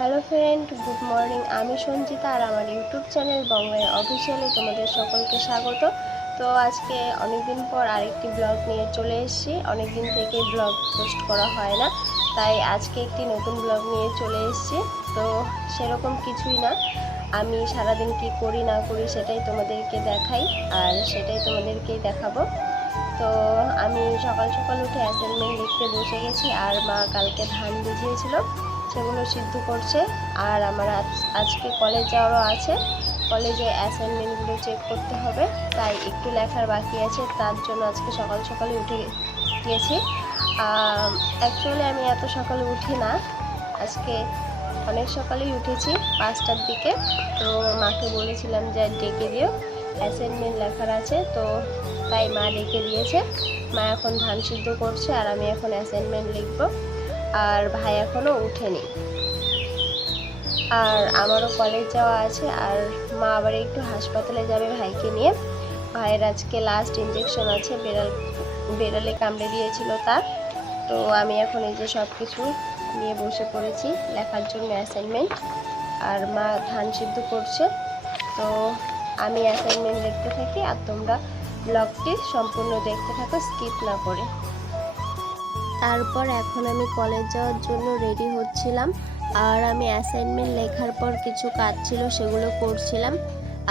Hello friend, good morning. আমি সঞ্জিতা আর আমার YouTube channel বঙ্গাই অফিসিয়ালে তোমাদের সকলকে স্বাগত। তো আজকে অনেকদিন পর আরেকটি ব্লগ নিয়ে চলে এসেছি। অনেকদিন থেকে ব্লগ পোস্ট করা হয় না, তাই আজকে একটি নতুন ব্লগ নিয়ে চলে এসেছি। তো সেরকম কিছুই না, আমি সারাদিন কি করি না করি সেটাই তোমাদেরকে দেখাই আর সেটাই তোমাদেরকেই দেখাবো। তো আমি সকাল সকাল উঠে অ্যাসাইনমেন্ট লিখতে বসে গেছি, আর মা কালকে ধান ভিজিয়েছিল সেগুলো সিদ্ধ করছে। আর আমার আজকে কলেজ যাওয়ারও আছে, কলেজে অ্যাসাইনমেন্টগুলো চেক করতে হবে, তাই একটু লেখার বাকি আছে। তার জন্য আজকে সকাল সকালে উঠে গিয়েছি। অ্যাকচুয়ালি আমি এত সকালে উঠি না, আজকে অনেক সকালেই উঠেছি, 5টার দিকে। তো মাকে বলেছিলাম যে ডেকে দিও, অ্যাসাইনমেন্ট লেখার আছে। তো তাই মা ডেকে দিয়েছে। মা এখন ধান সিদ্ধ করছে আর আমি এখন অ্যাসাইনমেন্ট লিখবো। আর ভাই এখনও উঠেনি, আর আমারও কলেজ যাওয়া আছে। আর মা আবার একটু হাসপাতালে যাবে ভাইকে নিয়ে। ভাইয়ের আজকে লাস্ট ইঞ্জেকশন আছে, বেড়ালে কামড়ে দিয়েছিল তার। তো আমি এখন এই যে সব কিছু নিয়ে বসে পড়েছি লেখার জন্য অ্যাসাইনমেন্ট, আর মা ধান সিদ্ধ করছে। তো আমি অ্যাসাইনমেন্ট লিখতে থাকি আর তোমরা ব্লগটি সম্পূর্ণ দেখতে থাকো, স্কিপ না করে। তারপর এখন আমি কলেজ যাওয়ার জন্য রেডি হচ্ছিলাম। আর আমি অ্যাসাইনমেন্ট লেখার পর কিছু কাজ ছিল সেগুলো করছিলাম,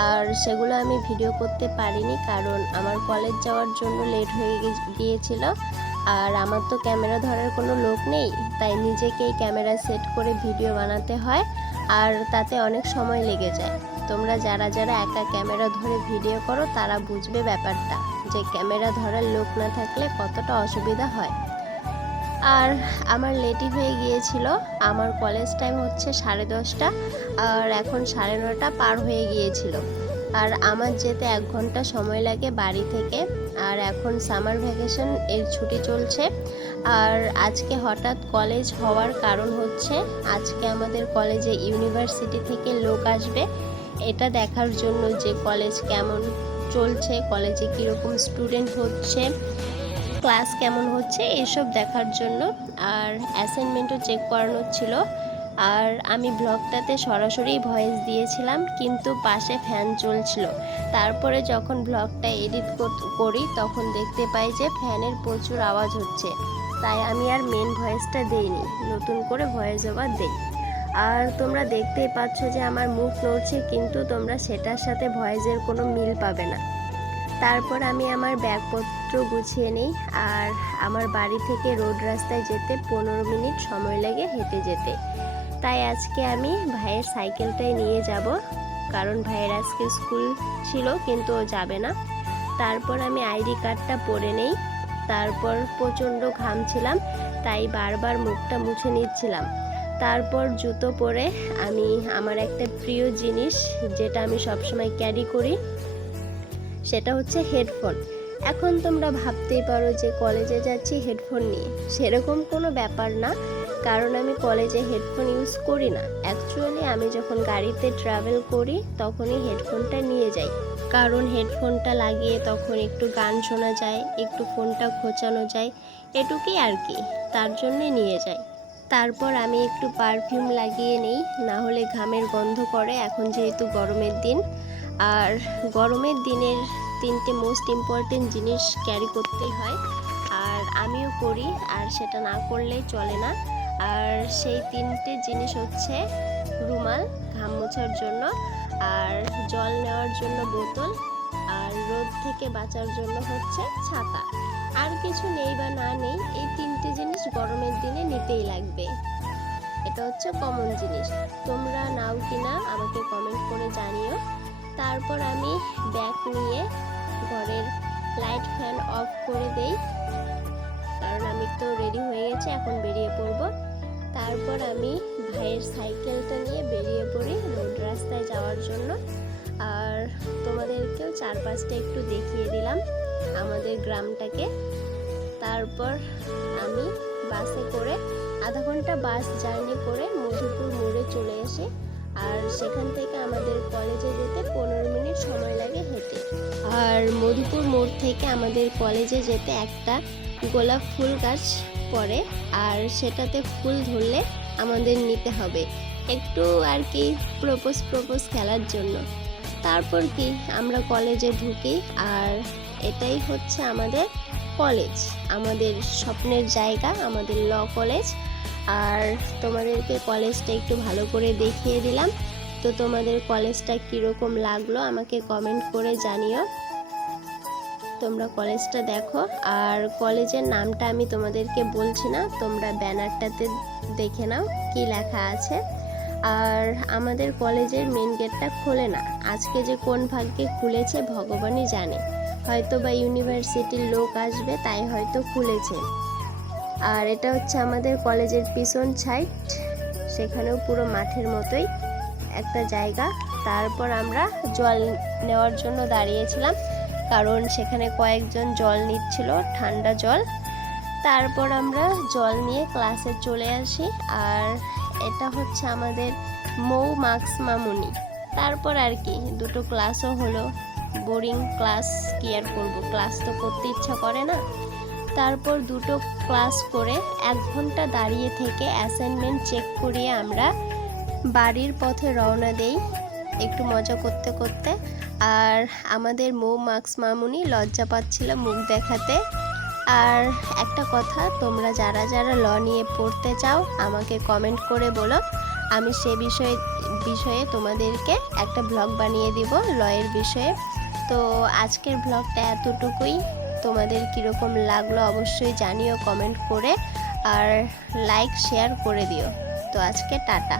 আর সেগুলো আমি ভিডিও করতে পারিনি কারণ আমার কলেজ যাওয়ার জন্য লেট হয়ে গিয়েছিল। আর আমার তো ক্যামেরা ধরার কোনো লোক নেই, তাই নিজেকেই ক্যামেরা সেট করে ভিডিও বানাতে হয়, আর তাতে অনেক সময় লেগে যায়। তোমরা যারা যারা একা ক্যামেরা ধরে ভিডিও করো তারা বুঝবে ব্যাপারটা, যে ক্যামেরা ধরার লোক না থাকলে কতটা অসুবিধা হয়। আর আমার লেটই হয়ে গিয়েছিল। আমার কলেজ টাইম হচ্ছে 10:30, আর এখন 9:30 পার হয়ে গিয়েছিল। আর আমার যেতে 1 ঘন্টা সময় লাগে বাড়ি থেকে। আর এখন সামার ভ্যাকেশন এর ছুটি চলছে। আর আজকে হঠাৎ কলেজ হওয়ার কারণ হচ্ছে আজকে আমাদের কলেজে ইউনিভার্সিটি থেকে লোক আসবে এটা দেখার জন্য, যে কলেজ কেমন চলছে, কলেজে কীরকম স্টুডেন্ট হচ্ছে, ক্লাস কেমন হচ্ছে, এসব দেখার জন্য। আর অ্যাসাইনমেন্টও চেক করানো ছিল। আর আমি ব্লগটাতে সরাসরি ভয়েস দিয়েছিলাম, কিন্তু পাশে ফ্যান চলছিল। তারপরে যখন ব্লগটা এডিট করি তখন দেখতে পাই যে ফ্যানের প্রচুর আওয়াজ হচ্ছে, তাই আমি আর মেন ভয়েসটা দেইনি, নতুন করে ভয়েস ওভার দেই। আর তোমরা দেখতেই পাচ্ছ যে আমার মুখ নড়ছে, কিন্তু তোমরা সেটার সাথে ভয়েসের কোনো মিল পাবে না। তারপর আমি আমার ব্যাগপত্র গুছিয়ে নিই। আর আমার বাড়ি থেকে রোড রাস্তায় যেতে 15 মিনিট সময় লাগে হেঁটে যেতে। তাই আজকে আমি ভাইয়ের সাইকেলটাই নিয়ে যাব, কারণ ভাইয়ের আজকে স্কুল ছিল কিন্তু ও যাবে না। তারপর আমি আইডি কার্ডটা পরে নেই। তারপর প্রচণ্ড ঘামছিলাম, তাই বারবার মুখটা মুছে নিচ্ছিলাম। তারপর জুতো পরে আমি আমার একটা প্রিয় জিনিস, যেটা আমি সবসময় ক্যারি করি, সেটা হচ্ছে হেডফোন। এখন তোমরা ভাবতেই পারো যে কলেজে যাচ্ছি হেডফোন নিয়ে, সেরকম কোনো ব্যাপার না, কারণ আমি কলেজে হেডফোন ইউজ করি না। অ্যাকচুয়ালি আমি যখন গাড়িতে ট্রাভেল করি তখনই হেডফোনটা নিয়ে যাই, কারণ হেডফোনটা লাগিয়ে তখন একটু গান শোনা যায়, একটু ফোনটা খোঁচানো যায়, এটুকুই আর কি, তার জন্যই নিয়ে যাই। তারপর আমি একটু পারফিউম লাগিয়ে নিই, না হলে ঘামের গন্ধ করে, এখন যেহেতু গরমের দিন। আর গরমের দিনের 3টে মোস্ট ইম্পর্টেন্ট জিনিস ক্যারি করতেই হয়, আর আমিও করি, আর সেটা না করলেই চলে না। আর সেই 3টে জিনিস হচ্ছে রুমাল ঘাম মোছার জন্য, আর জল নেওয়ার জন্য বোতল, আর রোদ থেকে বাঁচার জন্য হচ্ছে ছাতা। আর কিছু নেই বা না নেই, এই 3টে জিনিস গরমের দিনে নিতেই লাগবে। এটা হচ্ছে কমন জিনিস, তোমরা নাও কিনা আমাকে কমেন্ট করে জানিও। তারপর আমি ব্যাগ নিয়ে ঘরের লাইট ফ্যান অফ করে দেই, কারণ আমি তো রেডি হয়ে গেছি, এখন বেরিয়ে পড়ব। তারপর আমি ভাইয়ের সাইকেলটা নিয়ে বেরিয়ে পড়ি রোড রাস্তায় যাওয়ার জন্য। আর তোমাদেরকেও চারপাশটা একটু দেখিয়ে দিলাম আমাদের গ্রামটাকে। তারপর আমি বাসে করে আধা ঘন্টা বাস জার্নি করে মধুপুর মোড়ে চলে আসি। আর সেখান থেকে আমাদের কলেজে যেতে 15 মিনিট সময় লাগে হেঁটে। আর মধুপুর মোড় থেকে আমাদের কলেজে যেতে একটা গোলাপ ফুল গাছ পড়ে, আর সেটাতে ফুল ধরলে আমাদের নিতে হবে। একটু আর কি প্রপোজ খেলার জন্য। তারপর কি আমরা কলেজে ঢুকি, আর এটাই হচ্ছে আমাদের কলেজ, আমাদের স্বপ্নের জায়গা, আমাদের ল কলেজ। আর তোমাদেরকে কলেজটা একটু ভালো করে দেখিয়ে দিলাম। তো তোমাদের কলেজটা কীরকম লাগলো আমাকে কমেন্ট করে জানিও। তোমরা কলেজটা দেখো, আর কলেজের নামটা আমি তোমাদেরকে বলছি না, তোমরা ব্যানারটাতে দেখে নাও কি লেখা আছে। আর আমাদের কলেজের মেন গেটটা খোলে না, আজকে যে কোন ভাগ্যে খুলেছে ভগবানই জানে, হয়তো বা ইউনিভার্সিটির লোক আসবে তাই হয়তো খুলেছে। আর এটা হচ্ছে আমাদের কলেজের পিছন সাইড, সেখানেও পুরো মাঠের মতোই একটা জায়গা। তারপর আমরা জল নেওয়ার জন্য দাঁড়িয়েছিলাম, কারণ সেখানে কয়েকজন জল নিচ্ছিল, ঠান্ডা জল। তারপর আমরা জল নিয়ে ক্লাসে চলে আসি। আর এটা হচ্ছে আমাদের মৌ মার্কস মামুনি। তারপর আর কি দুটো ক্লাসও হলো, বোরিং ক্লাস, কি আর করবো, ক্লাস তো করতে ইচ্ছা করে না। তারপর দুটো ক্লাস করে 1 ঘন্টা দাঁড়িয়ে থেকে অ্যাসাইনমেন্ট চেক করিয়ে আমরা বাড়ির পথে রওনা দেই একটু মজা করতে করতে। আর আমাদের মৌ মার্কস মামুনি লজ্জা পাচ্ছিল মুখ দেখাতে। আর একটা কথা, তোমরা যারা যারা ল নিয়ে পড়তে চাও আমাকে কমেন্ট করে বলো, আমি সে বিষয়ে তোমাদেরকে একটা ব্লগ বানিয়ে দিব লয়ের বিষয়ে। তো আজকের ব্লগটা এতটুকুই, তোমাদের কীরকম লাগলো অবশ্যই জানিও কমেন্ট করে, আর লাইক শেয়ার করে দিও। তো আজকে টাটা।